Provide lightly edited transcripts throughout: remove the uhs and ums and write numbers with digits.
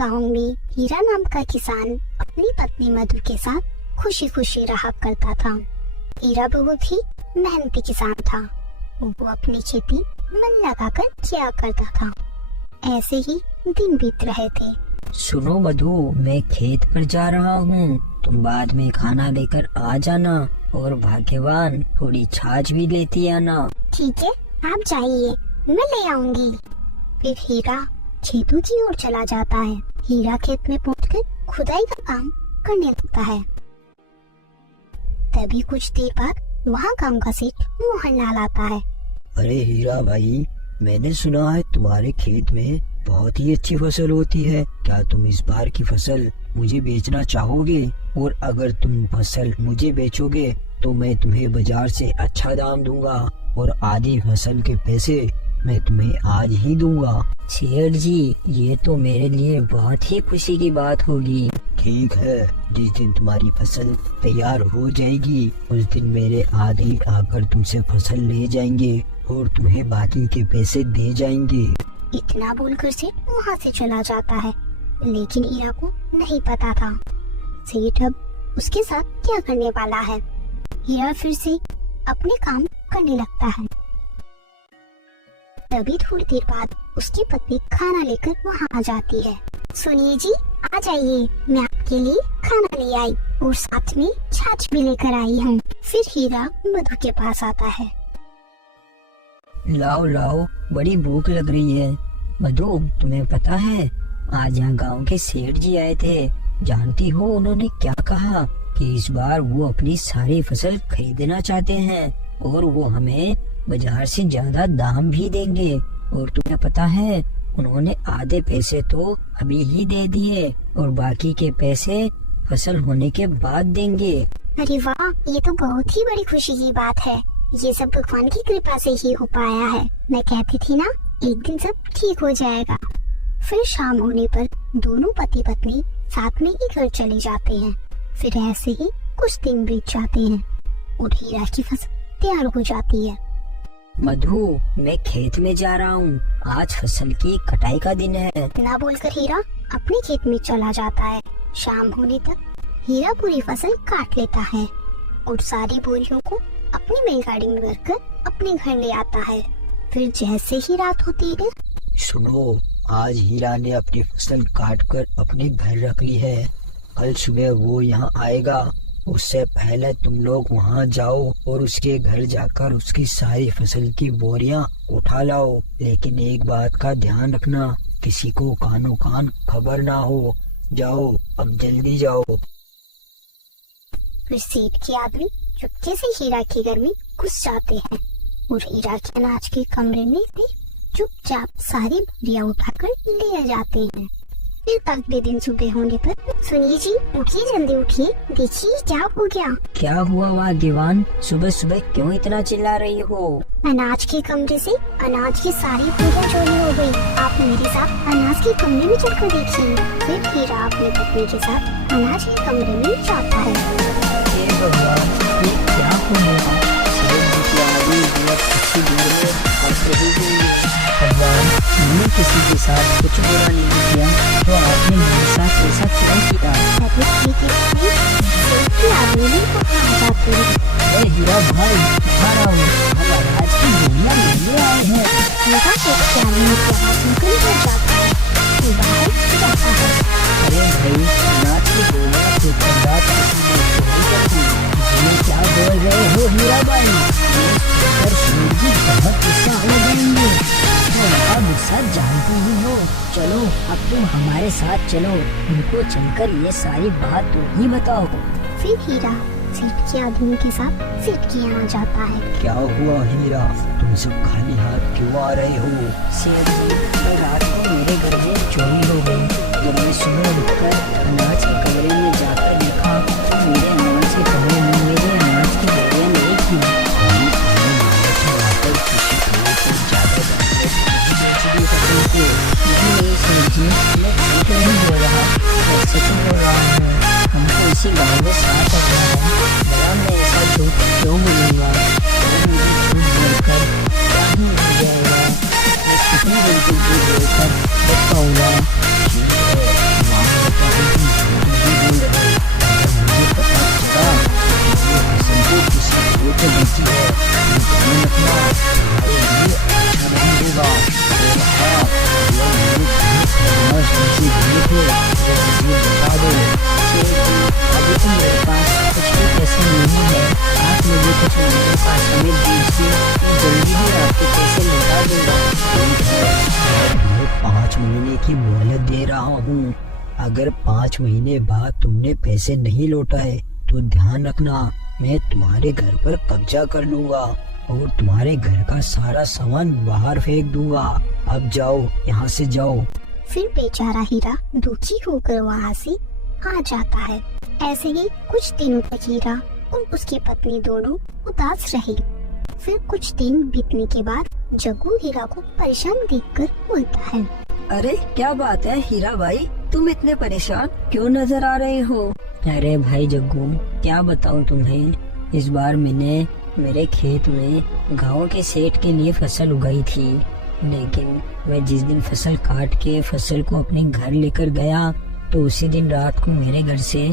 गांव में हीरा नाम का किसान अपनी पत्नी मधु के साथ खुशी खुशी रहा करता था। हीरा बहुत ही मेहनती किसान था। वो अपनी खेती मन लगाकर किया करता था। ऐसे ही दिन बीत रहे थे। सुनो मधु, मैं खेत पर जा रहा हूँ, तुम बाद में खाना लेकर आ जाना और भाग्यवान थोड़ी छाछ भी लेती आना। ठीक है, आप जाइए, मैं ले आऊंगी। फिर हीरा खेतों की ओर चला जाता है। हीरा खेत में पहुंचकर खुदाई का काम करने लगता है। तभी कुछ देर बाद वहाँ गांव का सेठ मोहनलाल आता है। अरे हीरा भाई, मैंने सुना है तुम्हारे खेत में बहुत ही अच्छी फसल होती है। क्या तुम इस बार की फसल मुझे बेचना चाहोगे? और अगर तुम फसल मुझे बेचोगे तो मैं तुम्हें बाजार से अच्छा दाम दूंगा और आधी फसल के पैसे मैं तुम्हें आज ही दूंगा। सेठ जी, ये तो मेरे लिए बहुत ही खुशी की बात होगी। ठीक है, जिस दिन तुम्हारी फसल तैयार हो जाएगी उस दिन मेरे आदमी आकर तुमसे फसल ले जाएंगे और तुम्हें बाकी के पैसे दे जाएंगे। इतना बोलकर सेठ वहाँ से चला जाता है। लेकिन हीरा को नहीं पता था सेठ अब उसके साथ क्या करने वाला है। हीरा फिर से अपने काम करने लगता है। तभी थोड़ी देर बाद उसकी पत्नी खाना लेकर वहाँ आ जाती है। सुनिए जी, आ जाइए, मैं आपके लिए खाना ले आई और साथ में छाछ भी लेकर आई हूँ। फिर हीरा मधु के पास आता है। लाओ लाओ, बड़ी भूख लग रही है। मधु, तुम्हें पता है आज यहाँ गांव के सेठ जी आए थे। जानती हो उन्होंने क्या कहा? कि इस बार वो अपनी सारी फसल खरीदना चाहते हैं और वो हमें बाजार से ज्यादा दाम भी देंगे। और तुम्हें पता है उन्होंने आधे पैसे तो अभी ही दे दिए और बाकी के पैसे फसल होने के बाद देंगे। अरे वाह, ये तो बहुत ही बड़ी खुशी की बात है। ये सब भगवान की कृपा से ही हो पाया है। मैं कहती थी ना, एक दिन सब ठीक हो जाएगा। फिर शाम होने पर दोनों पति पत्नी साथ में ही घर चले जाते हैं। फिर ऐसे ही कुछ दिन बीत जाते हैं और हीरा की फसल तैयार हो जाती है। मधु, मैं खेत में जा रहा हूँ, आज फसल की कटाई का दिन है। ना बोलकर हीरा अपने खेत में चला जाता है। शाम होने तक हीरा पूरी फसल काट लेता है और सारी बोरियों को अपनी बैलगाड़ी में भरकर अपने घर ले आता है। फिर जैसे ही रात होती है, सुनो, आज हीरा ने अपनी फसल काटकर अपने घर रख ली है। कल सुबह वो यहाँ आएगा। उससे पहले तुम लोग वहाँ जाओ और उसके घर जाकर उसकी सारी फसल की बोरियां उठा लाओ। लेकिन एक बात का ध्यान रखना, किसी को कानो कान खबर ना हो। जाओ, अब जल्दी जाओ। फिर सेठ के आदमी चुपके से हीरा के घर में घुस जाते हैं और हीरा के अनाज के कमरे में से चुपचाप सारी बोरियां उठाकर ले जाते हैं। फिर अगले दिन सुबह होने पर, सुनिए जी, उठिए, जल्दी उठिए, देखिए क्या हो गया। क्या हुआ भाग्यवान, सुबह सुबह क्यों इतना चिल्ला रही हो? अनाज के कमरे से अनाज की सारी बोरियां चोरी हो गई। आप मेरे साथ अनाज के कमरे में चलकर देखिए। फिर हीरा अपनी पत्नी के साथ अनाज के कमरे में जाता है। हे भगवान, ये क्या हो गया? भगवान, मैंने किसी के साथ कुछ बुरा नहीं किया, तो आपने मेरे साथ ऐसा क्यों किया? अरे हीरा भाई, आ रहा हूँ, हम अनाज की बोरियां लेने आए हैं। अरे भाई, अनाज की बोरियां के बात किसी ने चोरी कर दी। ये क्या बोल रहे हो हीरा भाई? पर सेठ जी बहुत गुस्सा हो जाएंगे। अब गुस्सा जानती ही हो। चलो, अब तुम हमारे साथ चलो, उनको चलकर ये सारी बात तुम ही बताओ। फिर हीरा सेठ के आदमी के साथ सेठ के यहाँ जाता है। क्या हुआ हीरा, तुम सब खाली हाथ क्यों आ रहे हो? सेठ जी, कल रात को मेरे घर में चोरी हो गई। जब मैं सुबह उठकर अनाज के कमरे में जाकर देखा तो मेरे अनाज के कमरे में मेरे अनाज की बोरियां नहीं थी। हमको इसी गाँव में साथ रखना है। भला मैं ऐसा झूठ क्यों बोलूँगा? मुझे झूठ बोलकर क्या ही हो जाएगा? मैं कितनी जल्दी झूठ बोलकर बच पाऊँगा? की मोहलत दे रहा हूँ। अगर 5 महीने बाद तुमने पैसे नहीं लौटाए तो ध्यान रखना, मैं तुम्हारे घर पर कब्जा कर लूंगा और तुम्हारे घर का सारा सामान बाहर फेंक दूंगा। अब जाओ, यहाँ से जाओ। फिर बेचारा हीरा दुखी होकर वहाँ से आ जाता है। ऐसे ही कुछ दिनों तक हीरा और उसकी पत्नी दोनों उदास रहे। फिर कुछ दिन बीतने के बाद जग्गू हीरा को परेशान देखकर बोलता है, अरे क्या बात है हीरा भाई, तुम इतने परेशान क्यों नजर आ रहे हो? अरे भाई जग्गू, क्या बताऊं तुम्हें, इस बार मैंने मेरे खेत में गांव के सेठ के लिए फसल उगाई थी, लेकिन मैं जिस दिन फसल काट के फसल को अपने घर लेकर गया तो उसी दिन रात को मेरे घर से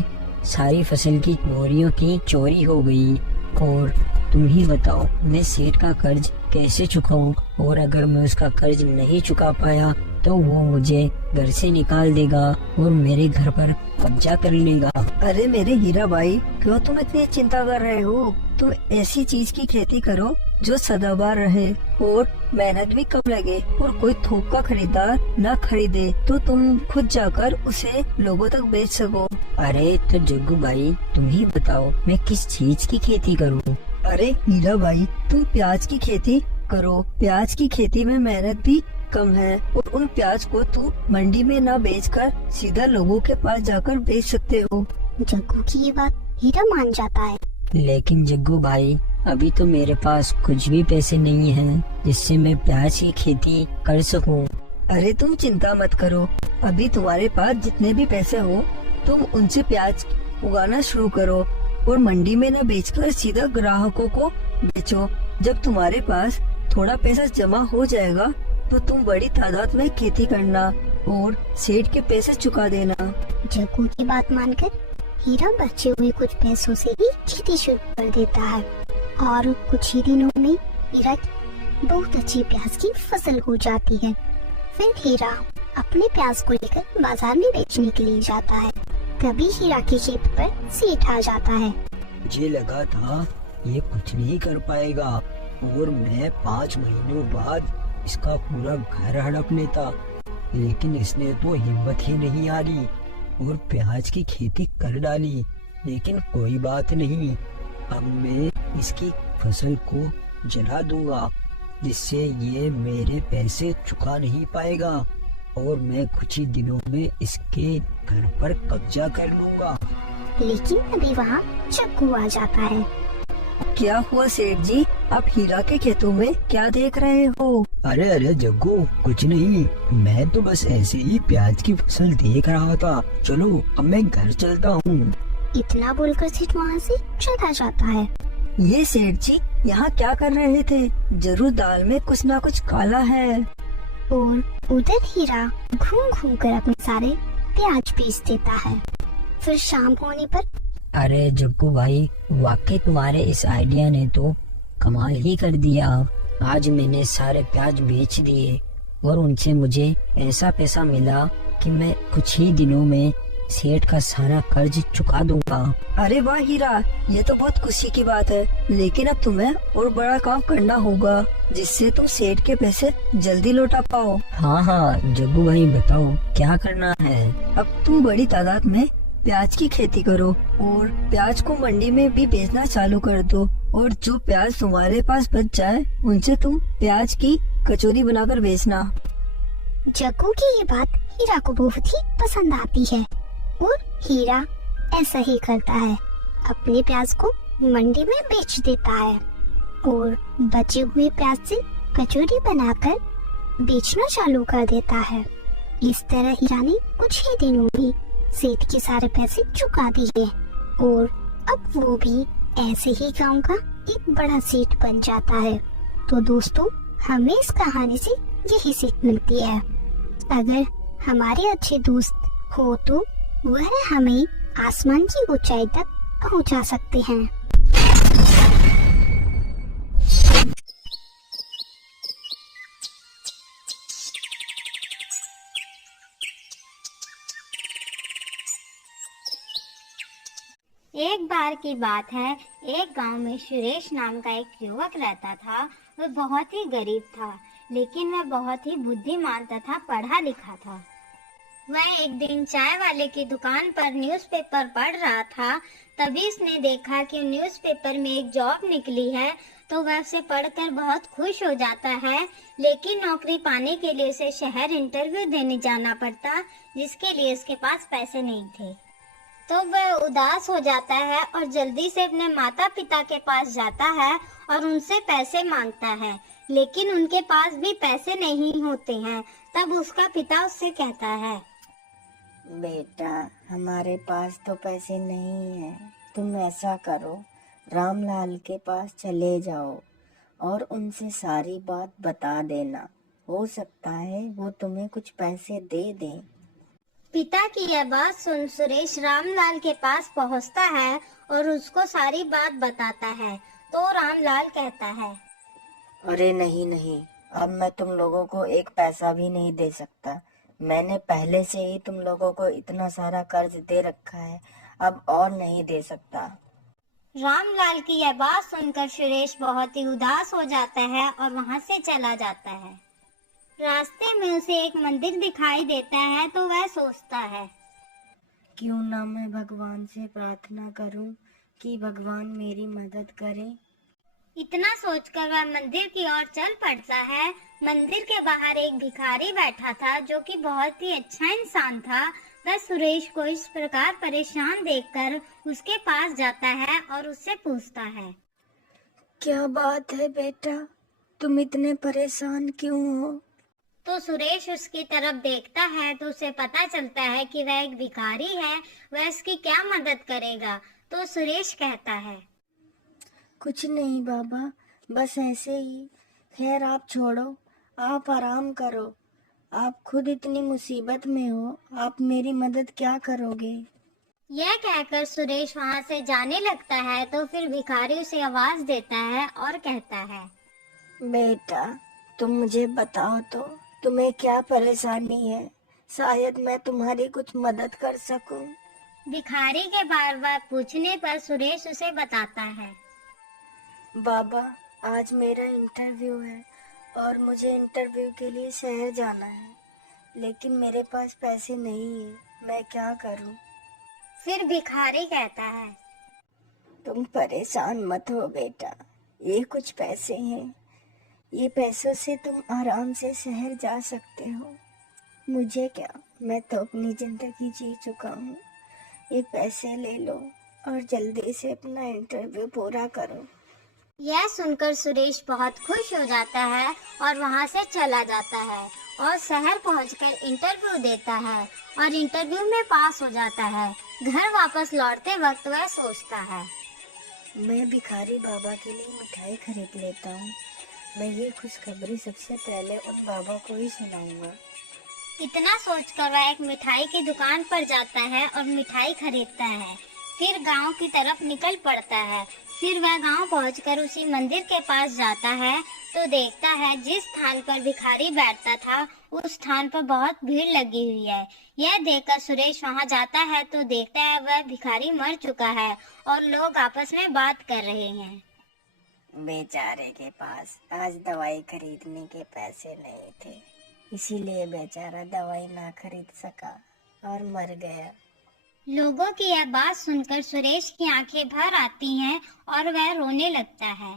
सारी फसल की बोरियों की चोरी हो गई। और तुम ही बताओ, मैं सेठ का कर्ज कैसे चुकाऊं? और अगर मैं उसका कर्ज नहीं चुका पाया तो वो मुझे घर से निकाल देगा और मेरे घर पर कब्जा कर लेगा। अरे मेरे हीरा भाई, क्यों तुम इतनी चिंता कर रहे हो? तुम ऐसी चीज की खेती करो जो सदाबहार रहे और मेहनत भी कम लगे और कोई थोक का खरीदार न खरीदे, तो तुम खुद जाकर उसे लोगों तक बेच सको। अरे तो जग्गू भाई, तुम ही बताओ मैं किस चीज की खेती करूं? अरे हीरा भाई, तुम प्याज की खेती करो। प्याज की खेती में मेहनत भी कम है और उन प्याज को तुम मंडी में न बेचकर सीधा लोगों के पास जाकर बेच सकते हो। जग्गू की ये बात हीरा मान जाता है। लेकिन जग्गू भाई, अभी तो मेरे पास कुछ भी पैसे नहीं हैं जिससे मैं प्याज की खेती कर सकूं। अरे तुम चिंता मत करो, अभी तुम्हारे पास जितने भी पैसे हो तुम उनसे प्याज उगाना शुरू करो और मंडी में न बेचकर सीधा ग्राहकों को बेचो। जब तुम्हारे पास थोड़ा पैसा जमा हो जाएगा तो तुम बड़ी तादाद में खेती करना और सेठ के पैसे चुका देना। जग्गू की बात मानकर हीरा बचे हुए कुछ पैसों से ही खेती शुरू कर देता है और कुछ ही दिनों में हीरा की बहुत अच्छी प्याज की फसल हो जाती है। फिर हीरा अपने प्याज को लेकर बाजार में बेचने के लिए जाता है। तभी हीरा के खेत पर सेठ आ जाता है। मुझे लगा था ये कुछ नहीं कर पाएगा और मैं 5 महीनों बाद इसका पूरा घर हड़प लेता, लेकिन इसने तो हिम्मत ही नहीं हारी और प्याज की खेती कर डाली। लेकिन कोई बात नहीं, अब मैं इसकी फसल को जला दूंगा जिससे ये मेरे पैसे चुका नहीं पाएगा और मैं कुछ ही दिनों में इसके घर पर कब्जा कर लूंगा। लेकिन अभी वहाँ जग्गू आ जाता है। क्या हुआ सेठ जी, आप हीरा के खेतों में क्या देख रहे हो? अरे अरे जग्गू, कुछ नहीं, मैं तो बस ऐसे ही प्याज की फसल देख रहा था। चलो अब मैं घर चलता हूँ। इतना बोलकर सेठ वहाँ से चला जाता है। ये सेठ जी यहाँ क्या कर रहे थे? जरूर दाल में कुछ ना कुछ काला है। और उधर हीरा घूम घूम कर अपने सारे प्याज बेच देता है। फिर शाम होने पर अरे जग्गू भाई, वाकई तुम्हारे इस आइडिया ने तो कमाल ही कर दिया। आज मैंने सारे प्याज बेच दिए और उनसे मुझे ऐसा पैसा मिला कि मैं कुछ ही दिनों में सेठ का सारा कर्ज चुका दूंगा। अरे वाह हीरा, ये तो बहुत खुशी की बात है, लेकिन अब तुम्हें और बड़ा काम करना होगा जिससे तुम सेठ के पैसे जल्दी लौटा पाओ। हाँ हाँ जग्गू भाई, बताओ क्या करना है? अब तुम बड़ी तादाद में प्याज की खेती करो और प्याज को मंडी में भी बेचना चालू कर दो और जो प्याज तुम्हारे पास बच जाए उनसे तुम प्याज की कचौरी बनाकर बेचना। जग्गू की ये बात हीरा को बहुत ही पसंद आती है और हीरा ऐसा ही करता है, अपने प्याज को मंडी में बेच देता है और बचे हुए प्याज से कचौरी बनाकर बेचना चालू कर देता है। इस तरह हीरा ने कुछ ही दिनों में सेठ के सारे पैसे चुका दिए और अब वो भी ऐसे ही गांव का एक बड़ा सेठ बन जाता है। तो दोस्तों, हमें इस कहानी से यही सीख मिलती है, अगर हमारे अच्छे दोस्त हो तो वह हमें आसमान की ऊंचाई तक पहुंचा सकते हैं। एक बार की बात है, एक गांव में सुरेश नाम का एक युवक रहता था। वह बहुत ही गरीब था, लेकिन वह बहुत ही बुद्धिमान तथा पढ़ा लिखा था। वह एक दिन चाय वाले की दुकान पर न्यूज़पेपर पढ़ रहा था। तभी उसने देखा कि न्यूज़पेपर में एक जॉब निकली है, तो वह उसे पढ़कर बहुत खुश हो जाता है। लेकिन नौकरी पाने के लिए उसे शहर इंटरव्यू देने जाना पड़ता, जिसके लिए उसके पास पैसे नहीं थे। तो वह उदास हो जाता है और जल्दी से अपने माता पिता के पास जाता है और उनसे पैसे मांगता है, लेकिन उनके पास भी पैसे नहीं होते हैं। तब उसका पिता उससे कहता है, बेटा, हमारे पास तो पैसे नहीं हैं। तुम ऐसा करो, रामलाल के पास चले जाओ और उनसे सारी बात बता देना। हो सकता है वो तुम्हें कुछ पैसे दे दें। पिता की यह बात सुन सुरेश रामलाल के पास पहुंचता है और उसको सारी बात बताता है। तो रामलाल कहता है, अरे नहीं नहीं, अब मैं तुम लोगों को एक पैसा भी नहीं दे सकता। मैंने पहले से ही तुम लोगों को इतना सारा कर्ज दे रखा है, अब और नहीं दे सकता। रामलाल की यह बात सुनकर सुरेश बहुत ही उदास हो जाता है और वहां से चला जाता है। रास्ते में उसे एक मंदिर दिखाई देता है, तो वह सोचता है, क्यों ना मैं भगवान से प्रार्थना करूं कि भगवान मेरी मदद करे। इतना सोचकर वह मंदिर की ओर चल पड़ता है। मंदिर के बाहर एक भिखारी बैठा था, जो कि बहुत ही अच्छा इंसान था। वह सुरेश को इस प्रकार परेशान देखकर उसके पास जाता है और उससे पूछता है, क्या बात है बेटा, तुम इतने परेशान क्यों हो? तो सुरेश उसकी तरफ देखता है तो उसे पता चलता है कि वह एक भिखारी है, वह इसकी क्या मदद करेगा। तो सुरेश कहता है, कुछ नहीं बाबा, बस ऐसे ही। खैर आप छोड़ो, आप आराम करो। आप खुद इतनी मुसीबत में हो, आप मेरी मदद क्या करोगे? यह कहकर सुरेश वहां से जाने लगता है। तो फिर भिखारी उसे आवाज देता है और कहता है, बेटा, तुम मुझे बताओ तो तुम्हें क्या परेशानी है, शायद मैं तुम्हारी कुछ मदद कर सकूं। भिखारी के बार बार पूछने पर सुरेश उसे बताता है, बाबा, आज मेरा इंटरव्यू है और मुझे इंटरव्यू के लिए शहर जाना है, लेकिन मेरे पास पैसे नहीं है, मैं क्या करूं? फिर भिखारी कहता है, तुम परेशान मत हो बेटा, ये कुछ पैसे हैं, ये पैसों से तुम आराम से शहर जा सकते हो। मुझे क्या, मैं तो अपनी जिंदगी जी चुका हूँ। ये पैसे ले लो और जल्दी से अपना इंटरव्यू पूरा करो। यह सुनकर सुरेश बहुत खुश हो जाता है और वहां से चला जाता है और शहर पहुंचकर इंटरव्यू देता है और इंटरव्यू में पास हो जाता है। घर वापस लौटते वक्त वह सोचता है, मैं भिखारी बाबा के लिए मिठाई खरीद लेता हूँ। मैं ये खुशखबरी सबसे पहले उन बाबा को ही सुनाऊंगा। इतना सोचकर वह एक मिठाई की दुकान पर जाता है और मिठाई खरीदता है। फिर गांव की तरफ निकल पड़ता है। फिर वह गांव पहुंचकर उसी मंदिर के पास जाता है तो देखता है जिस स्थान पर भिखारी बैठता था उस स्थान पर बहुत भीड़ लगी हुई है। यह देखकर सुरेश वहां जाता है तो देखता है वह भिखारी मर चुका है और लोग आपस में बात कर रहे हैं। बेचारे के पास आज दवाई खरीदने के पैसे नहीं थे, इसीलिए बेचारा दवाई ना खरीद सका और मर गया। लोगों की यह बात सुनकर सुरेश की आंखें भर आती हैं और वह रोने लगता है।